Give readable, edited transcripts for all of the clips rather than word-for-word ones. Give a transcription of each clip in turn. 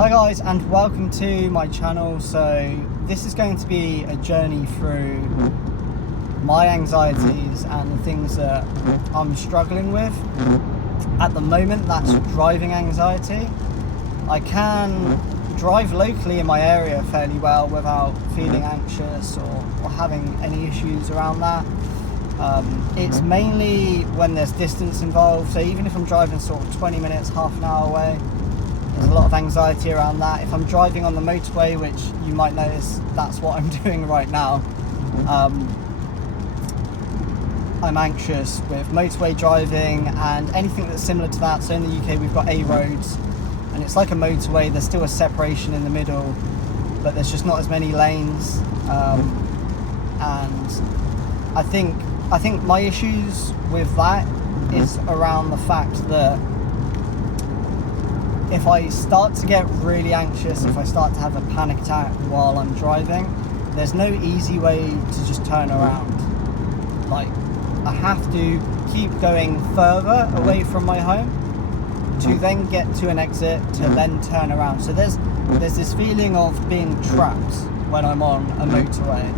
Hi guys, and welcome to my channel. So this is going to be a journey through my anxieties and the things that I'm struggling with. At the moment, that's driving anxiety. I can drive locally in my area fairly well without feeling anxious or having any issues around that. It's mainly when there's distance involved. So even if I'm driving sort of 20 minutes, half an hour away, there's a lot of anxiety around that. If I'm driving on the motorway, which you might notice that's what I'm doing right now, I'm anxious with motorway driving and anything that's similar to that. So in the UK we've got A roads and it's like a motorway. There's still a separation in the middle, but there's just not as many lanes. And I think my issues with that is around the fact that if I start to get really anxious, if I start to have a panic attack while I'm driving, there's no easy way to just turn around. Like, I have to keep going further away from my home to then get to an exit to then turn around. So there's this feeling of being trapped when I'm on a motorway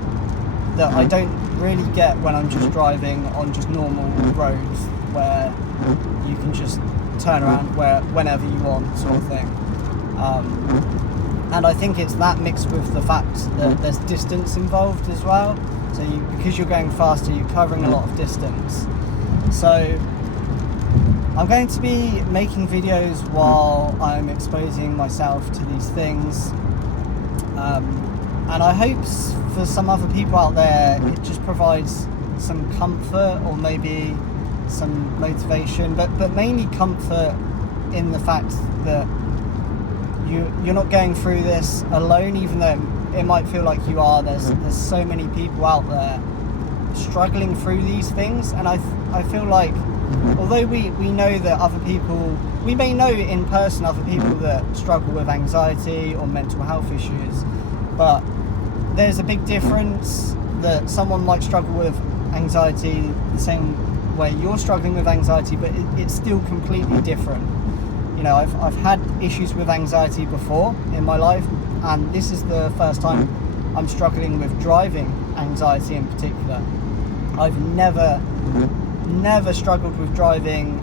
that I don't really get when I'm just driving on just normal roads where you can just turn around whenever you want, sort of thing. And I think it's that mixed with the fact that there's distance involved as well. So because you're going faster, you're covering a lot of distance. So I'm going to be making videos while I'm exposing myself to these things. And I hope for some other people out there, it just provides some comfort or maybe some motivation, but mainly comfort in the fact that you're not going through this alone, even though it might feel like you are. There's so many people out there struggling through these things, and I feel like although we know that other people, we may know in person other people that struggle with anxiety or mental health issues, but there's a big difference that someone might struggle with anxiety the same way you're struggling with anxiety, but it's still completely different. You know, I've had issues with anxiety before in my life, and this is the first time I'm struggling with driving anxiety in particular. I've never struggled with driving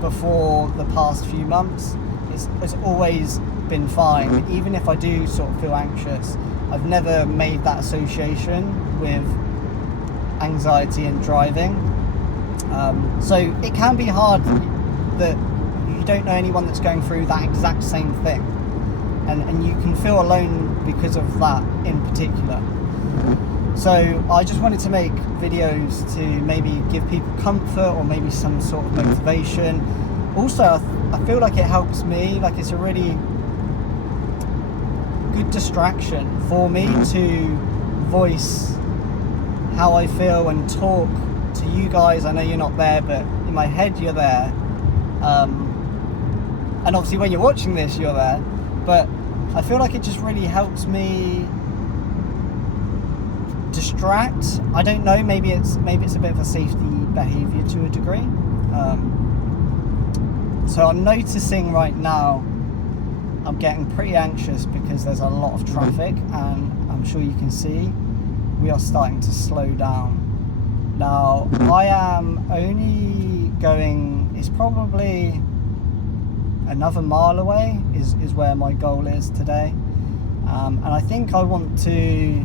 before the past few months. It's always been fine. Even if I do sort of feel anxious, I've never made that association with anxiety and driving. So it can be hard that you don't know anyone that's going through that exact same thing, and you can feel alone because of that in particular. So I just wanted to make videos to maybe give people comfort or maybe some sort of motivation. Also, I feel like it helps me, like it's a really good distraction for me to voice how I feel and talk to you guys. I know you're not there, but in my head you're there, and obviously when you're watching this you're there, but I feel like it just really helps me distract. I don't know, maybe it's a bit of a safety behavior to a degree. So I'm noticing right now I'm getting pretty anxious because there's a lot of traffic, and I'm sure you can see we are starting to slow down. Now, I am only going, it's probably another mile away is where my goal is today. And I think I want to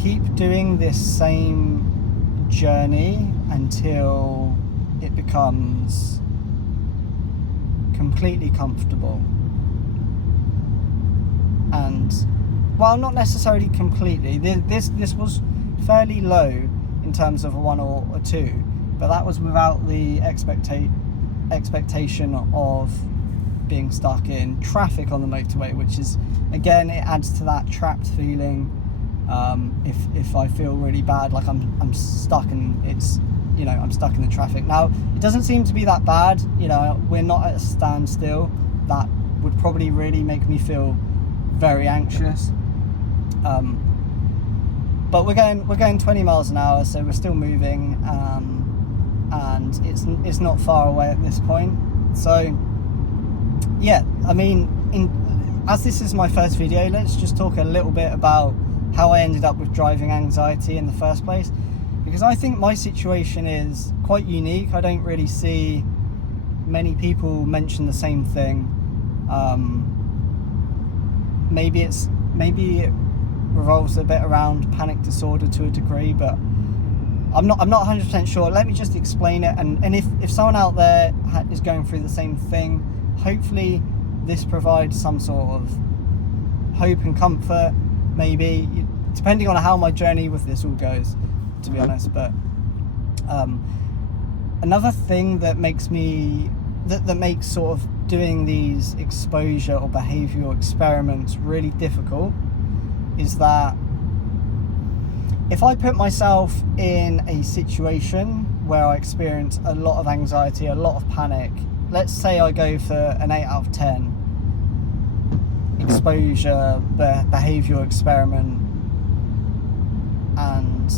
keep doing this same journey until it becomes completely comfortable. And, well, not necessarily completely. This was fairly low in terms of a 1 or a 2, but that was without the expectation of being stuck in traffic on the motorway, which is, again, it adds to that trapped feeling. If I feel really bad, like I'm stuck and it's, you know, I'm stuck in the traffic. Now, it doesn't seem to be that bad, you know, we're not at a standstill. That would probably really make me feel very anxious. But we're going 20 miles an hour, so we're still moving, and it's not far away at this point. So yeah, I mean, as this is my first video, let's just talk a little bit about how I ended up with driving anxiety in the first place, because I think my situation is quite unique. I don't really see many people mention the same thing. Maybe it revolves a bit around panic disorder to a degree, but I'm not 100% sure. Let me just explain it, and if someone out there is going through the same thing, hopefully this provides some sort of hope and comfort, maybe, depending on how my journey with this all goes, to be honest. But another thing that makes sort of doing these exposure or behavioural experiments really difficult is that if I put myself in a situation where I experience a lot of anxiety, a lot of panic, let's say I go for an 8 out of 10 exposure behavioural experiment, and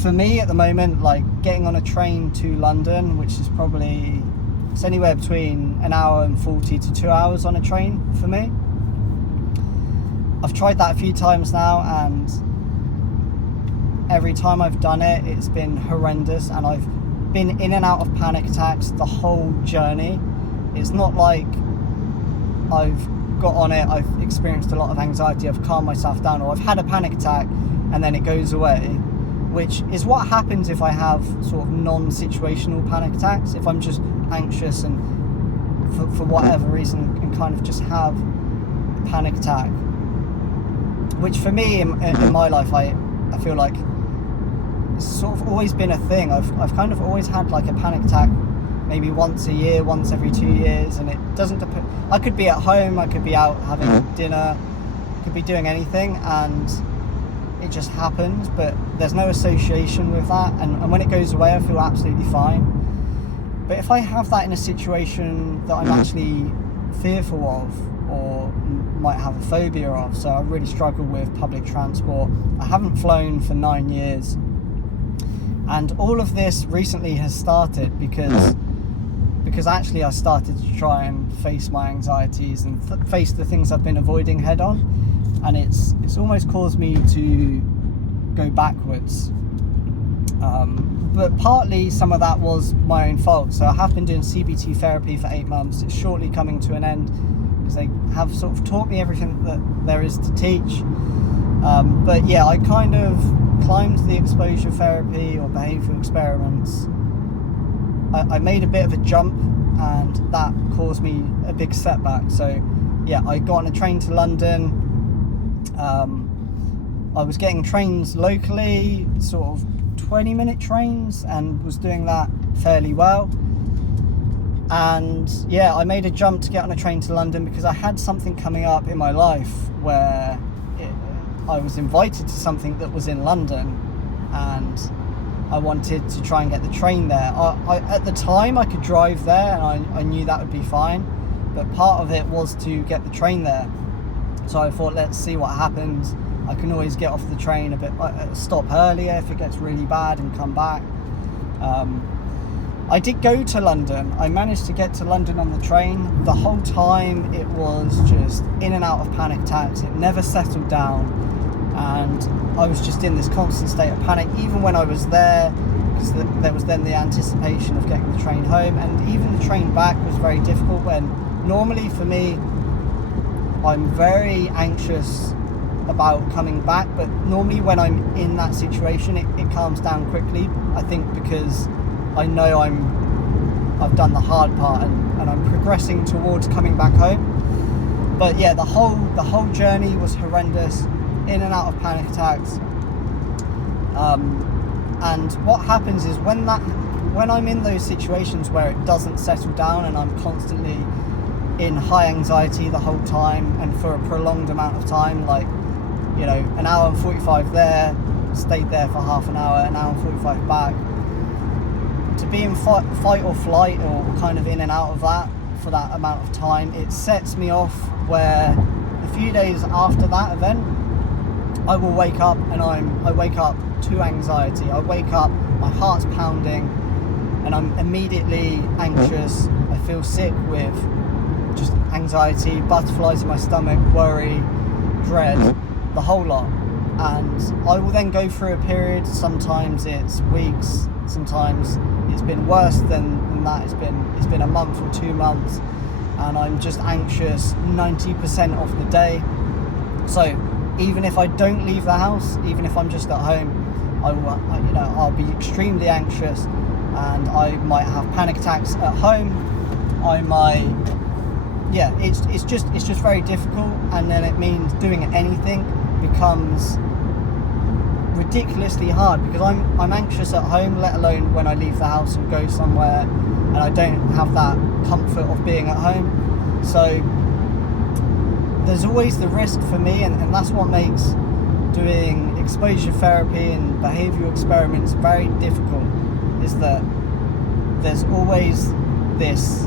for me at the moment, like getting on a train to London, which is probably, it's anywhere between an hour and 40 to 2 hours on a train for me. I've tried that a few times now, and every time I've done it, it's been horrendous, and I've been in and out of panic attacks the whole journey. It's not like I've got on it, I've experienced a lot of anxiety, I've calmed myself down, or I've had a panic attack and then it goes away, which is what happens if I have sort of non-situational panic attacks. If I'm just anxious and for whatever reason and kind of just have a panic attack, which for me in my life, I feel like it's sort of always been a thing. I've kind of always had like a panic attack maybe once a year, once every 2 years, and it doesn't depend. I could be at home, I could be out having dinner, could be doing anything, and it just happens, but there's no association with that, and when it goes away I feel absolutely fine. But if I have that in a situation that I'm actually fearful of, or might have a phobia of, so I really struggle with public transport. I haven't flown for 9 years, and all of this recently has started because actually I started to try and face my anxieties and face the things I've been avoiding head on, and it's almost caused me to go backwards. But partly some of that was my own fault. So I have been doing CBT therapy for 8 months. It's shortly coming to an end because they have sort of taught me everything that there is to teach. But yeah, I kind of climbed the exposure therapy or behavioural experiments. I made a bit of a jump, and that caused me a big setback. So yeah, I got on a train to London. I was getting trains locally, sort of 20-minute trains, and was doing that fairly well. And yeah, I made a jump to get on a train to London because I had something coming up in my life where I was invited to something that was in London, and I wanted to try and get the train there. At the time I could drive there, and I knew that would be fine, but part of it was to get the train there. So I thought, let's see what happens. I can always get off the train a bit, stop earlier if it gets really bad, and come back. I did go to London. I managed to get to London on the train. The whole time it was just in and out of panic attacks. It never settled down, and I was just in this constant state of panic, even when I was there, because there was then the anticipation of getting the train home, and even the train back was very difficult, when normally for me, I'm very anxious about coming back, but normally when I'm in that situation, it calms down quickly. I think because I know I've done the hard part, and I'm progressing towards coming back home. But yeah, the whole journey was horrendous, in and out of panic attacks. And what happens is when I'm in those situations where it doesn't settle down, and I'm constantly in high anxiety the whole time and for a prolonged amount of time, like, you know, an hour and 45 there, stayed there for half an hour, an hour and 45 back, to be in fight or flight, or kind of in and out of that for that amount of time, it sets me off where a few days after that event, I will wake up, and I wake up to anxiety. I wake up, my heart's pounding, and I'm immediately anxious. I feel sick with just anxiety, butterflies in my stomach, worry, dread, the whole lot. And I will then go through a period, sometimes it's weeks, sometimes it's been worse than that, it's been a month or 2 months, and I'm just anxious 90% of the day. So even if I don't leave the house, even if I'm just at home, I'll be extremely anxious, and I might have panic attacks at home. I might, it's just very difficult, and then it means doing anything becomes ridiculously hard, because I'm anxious at home, let alone when I leave the house and go somewhere and I don't have that comfort of being at home. So there's always the risk for me, and that's what makes doing exposure therapy and behavioural experiments very difficult, is that there's always this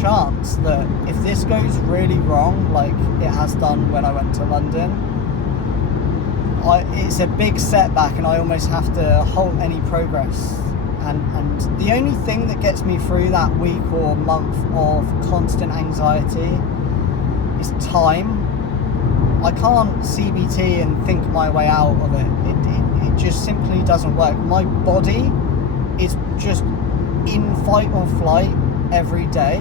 chance that if this goes really wrong, like it has done when I went to London, it's a big setback, and I almost have to halt any progress. And the only thing that gets me through that week or month of constant anxiety is time. I can't CBT and think my way out of it. It just simply doesn't work. My body is just in fight or flight every day,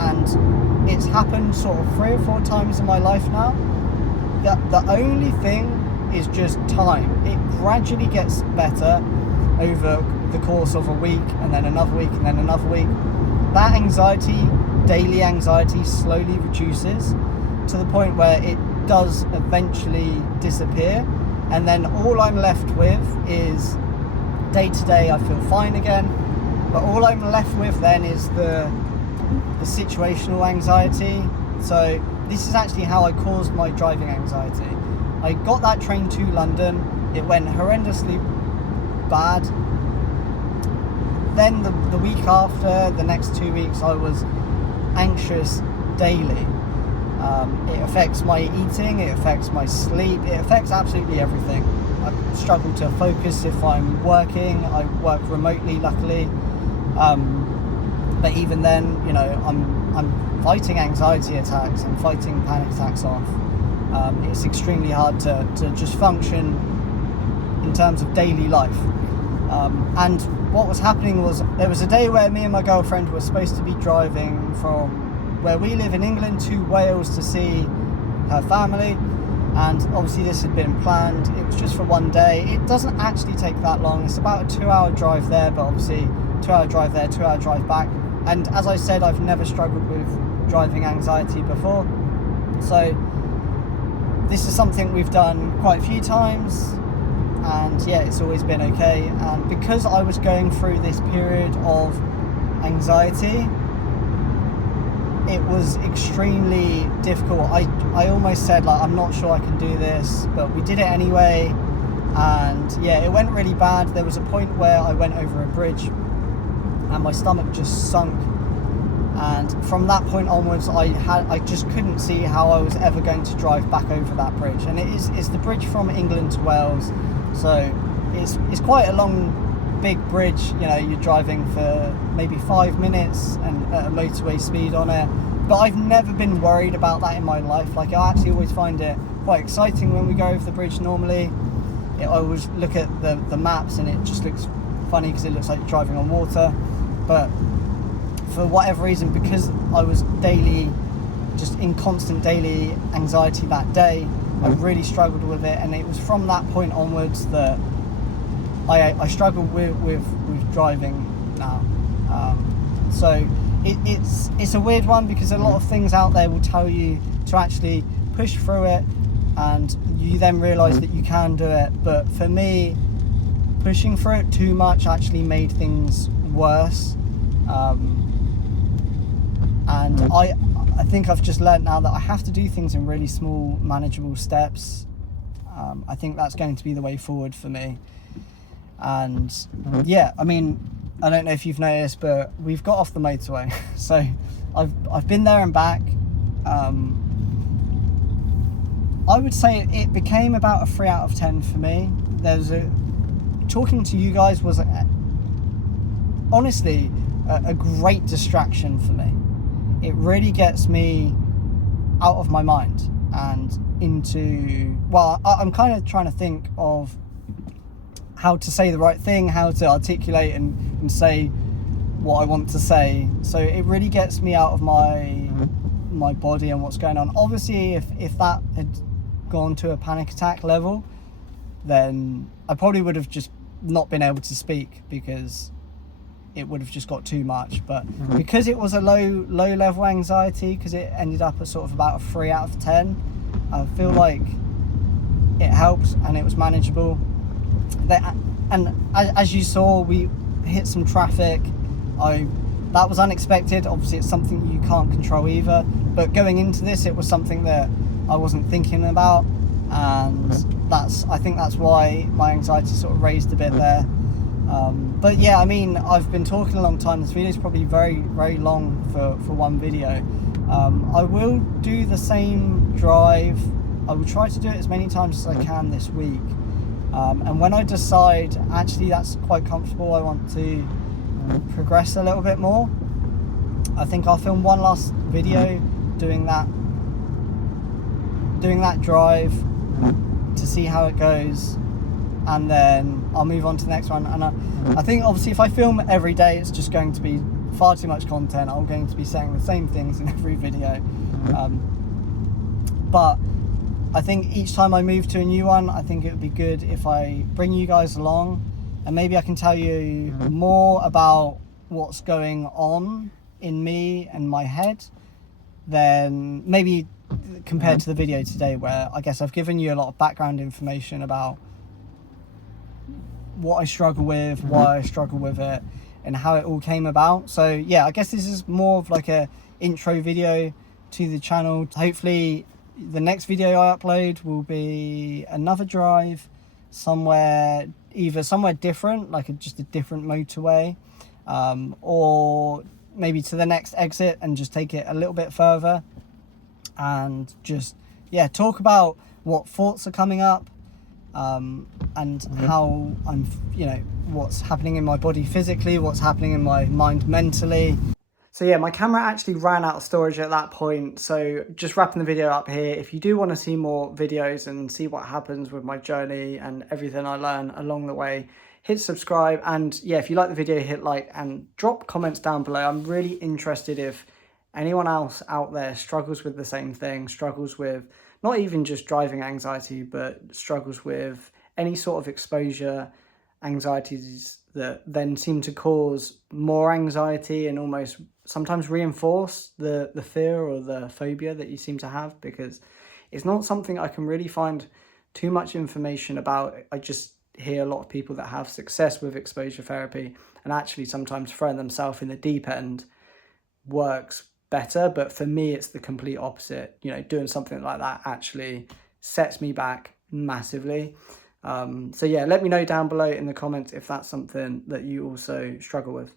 and it's happened sort of 3 or 4 times in my life now. The only thing is just time. It gradually gets better over the course of a week, and then another week, and then another week. That anxiety, daily anxiety, slowly reduces to the point where it does eventually disappear, and then all I'm left with is day to day I feel fine again, but all I'm left with then is the situational anxiety. So this is actually how I caused my driving anxiety. I got that train to London, it went horrendously bad. Then the week after, the next 2 weeks, I was anxious daily. It affects my eating, it affects my sleep, it affects absolutely everything. I struggle to focus if I'm working. I work remotely, luckily. But even then, I'm fighting anxiety attacks and fighting panic attacks off. It's extremely hard to just function in terms of daily life. And what was happening was, there was a day where me and my girlfriend were supposed to be driving from where we live in England to Wales to see her family, and obviously this had been planned. It was just for one day. It doesn't actually take that long. It's about a 2-hour drive there, but obviously 2-hour drive there, 2-hour drive back. And as I said, I've never struggled with driving anxiety before, so this is something we've done quite a few times, and yeah, it's always been okay. And because I was going through this period of anxiety, it was extremely difficult. I almost said, like, I'm not sure I can do this, but we did it anyway, and yeah, it went really bad. There was a point where I went over a bridge and my stomach just sunk, and from that point onwards I just couldn't see how I was ever going to drive back over that bridge. And it's the bridge from England to Wales, so it's quite a long, big bridge. You're driving for maybe 5 minutes and at a motorway speed on it. But I've never been worried about that in my life. Like, I actually always find it quite exciting when we go over the bridge. Normally I always look at the maps and it just looks funny because it looks like driving on water. But for whatever reason, because I was just in constant daily anxiety that day, I really struggled with it. And it was from that point onwards that I struggle with driving now. So it's a weird one, because a lot of things out there will tell you to actually push through it, and you then realise that you can do it. But for me, pushing through it too much actually made things worse. And I think I've just learned now that I have to do things in really small, manageable steps. I think that's going to be the way forward for me. And yeah, I mean, I don't know if you've noticed, but we've got off the motorway. So I've been there and back. I would say it became about a 3 out of 10 for me. Talking to you guys was honestly a great distraction for me. it really gets me out of my mind and into, well, I'm kind of trying to think of how to say the right thing, how to articulate and say what I want to say. So it really gets me out of my body and what's going on. Obviously, if that had gone to a panic attack level, then I probably would have just not been able to speak, because it would have just got too much. But because it was a low level anxiety, because it ended up at sort of about a 3 out of 10, I feel like it helped and it was manageable. And as you saw, we hit some traffic. That was unexpected. Obviously, it's something you can't control either, but going into this, it was something that I wasn't thinking about, and I think that's why my anxiety sort of raised a bit there. But yeah, I mean, I've been talking a long time. This video is probably very, very long for one video. I will do the same drive. I will try to do it as many times as I can this week. And when I decide, actually, that's quite comfortable, I want to progress a little bit more, I think I'll film one last video doing that drive to see how it goes, and then I'll move on to the next one. And I think obviously if I film every day, it's just going to be far too much content. I'm going to be saying the same things in every video, but I think each time I move to a new one, I think it would be good if I bring you guys along, and maybe I can tell you more about what's going on in me and my head than maybe compared to the video today, where I guess I've given you a lot of background information about what I struggle with, why I struggle with it, and how it all came about. So yeah, I guess this is more of like a intro video to the channel. Hopefully the next video I upload will be another drive somewhere, either somewhere different, like just a different motorway, or maybe to the next exit and just take it a little bit further, and just, yeah, talk about what thoughts are coming up, and how I'm, what's happening in my body physically, what's happening in my mind mentally. So yeah, my camera actually ran out of storage at that point, so just wrapping the video up here. If you do want to see more videos and see what happens with my journey and everything I learn along the way, hit subscribe, and yeah, if you like the video, hit like and drop comments down below. I'm really interested if anyone else out there struggles with the same thing, struggles with not even just driving anxiety, but struggles with any sort of exposure anxieties that then seem to cause more anxiety and almost sometimes reinforce the fear or the phobia that you seem to have, because it's not something I can really find too much information about. I just hear a lot of people that have success with exposure therapy, and actually sometimes throwing themselves in the deep end works better, but for me it's the complete opposite. Doing something like that actually sets me back massively. So yeah, let me know down below in the comments if that's something that you also struggle with.